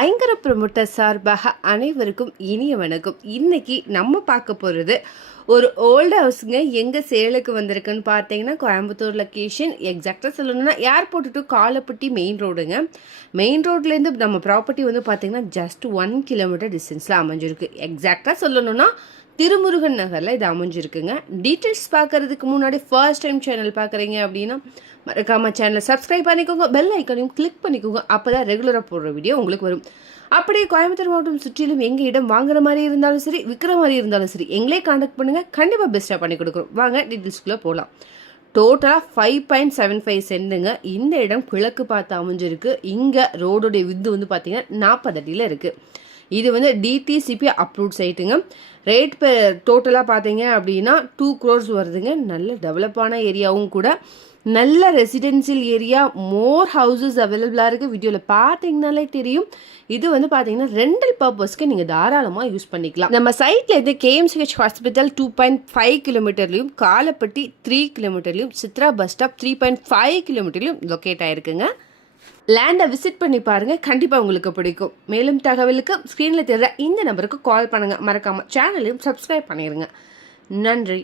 ஐங்கர promoter சார்பாக அனைவருக்கும் இனிய வணக்கம். இன்னைக்கு நம்ம பார்க்க போகிறது ஒரு ஓல்டு ஹவுஸுங்க. எங்கே சேலுக்கு வந்திருக்குன்னு பார்த்தீங்கன்னா கோயம்புத்தூர் லொக்கேஷன். எக்ஸாக்டாக சொல்லணும்னா ஏர்போர்ட் டு காலப்பட்டி மெயின் ரோடுங்க. மெயின் ரோட்லேருந்து நம்ம ப்ராப்பர்ட்டி வந்து பார்த்தீங்கன்னா ஜஸ்ட் 1 கிலோமீட்டர் டிஸ்டன்ஸில் அமைஞ்சிருக்கு. எக்ஸாக்டாக சொல்லணும்னா திருமுருகன் நகரில் இது அமைஞ்சிருக்குங்க. டீட்டெயில்ஸ் பார்க்குறதுக்கு முன்னாடி ஃபர்ஸ்ட் டைம் சேனல் பார்க்குறீங்க அப்படின்னா மறக்காமல் சேனலை சப்ஸ்கிரைப் பண்ணிக்கோங்க, பெல் ஐக்கனையும் கிளிக் பண்ணிக்கோங்க. அப்போ தான் ரெகுலராக போடுற வீடியோ உங்களுக்கு வரும். அப்படியே கோயம்புத்தூர் மாவட்டம் சுற்றிலும் எங்கள் இடம் வாங்குற மாதிரி இருந்தாலும் சரி, விற்கிற மாதிரி இருந்தாலும் சரி, எங்களே காண்டாக்ட் பண்ணுங்கள். கண்டிப்பாக பெஸ்ட்டாக பண்ணி கொடுக்குறோம். வாங்க டீட்டெயில்ஸ்குள்ளே போகலாம். டோட்டலாக 5.75 சென்ட்டுங்க. இந்த இடம் கிழக்கு பார்த்து அமைஞ்சிருக்கு. இங்கே ரோடுடைய வித்து வந்து பார்த்தீங்கன்னா 40 அடியில் இருக்குது. இது வந்து டிடிசிபி அப்ரூவ்ட் சைட்டுங்க. ரேட் டோட்டலாக பார்த்தீங்க அப்படின்னா 2 crores வருதுங்க. நல்ல டெவலப்பான ஏரியாவும் கூட, நல்ல ரெசிடென்சியல் ஏரியா, மோர் ஹவுசஸ் அவைலபிளாக இருக்குது. வீடியோவில் பார்த்தீங்கனாலே தெரியும். இது வந்து பார்த்தீங்கன்னா ரெண்டல் பர்பஸ்க்கு நீங்கள் தாராளமாக யூஸ் பண்ணிக்கலாம். நம்ம சைட்டில் இருந்து கேஎம்சிஹெச் ஹாஸ்பிட்டல் 2.5 கிலோமீட்டர்லையும், காலப்பட்டி 3 கிலோமீட்டர்லையும், சித்ரா பஸ் ஸ்டாப் 3.5 கிலோமீட்டர்லையும் லொக்கேட் ஆகிருக்குங்க. லேண்டை விசிட் பண்ணி பாருங்கள், கண்டிப்பாக உங்களுக்கு பிடிக்கும். மேலும் தகவலுக்கு ஸ்க்ரீனில் தெரிகிற இந்த நம்பருக்கு கால் பண்ணுங்கள். மறக்காமல் சேனலையும் சப்ஸ்கிரைப் பண்ணிடுங்க. நன்றி.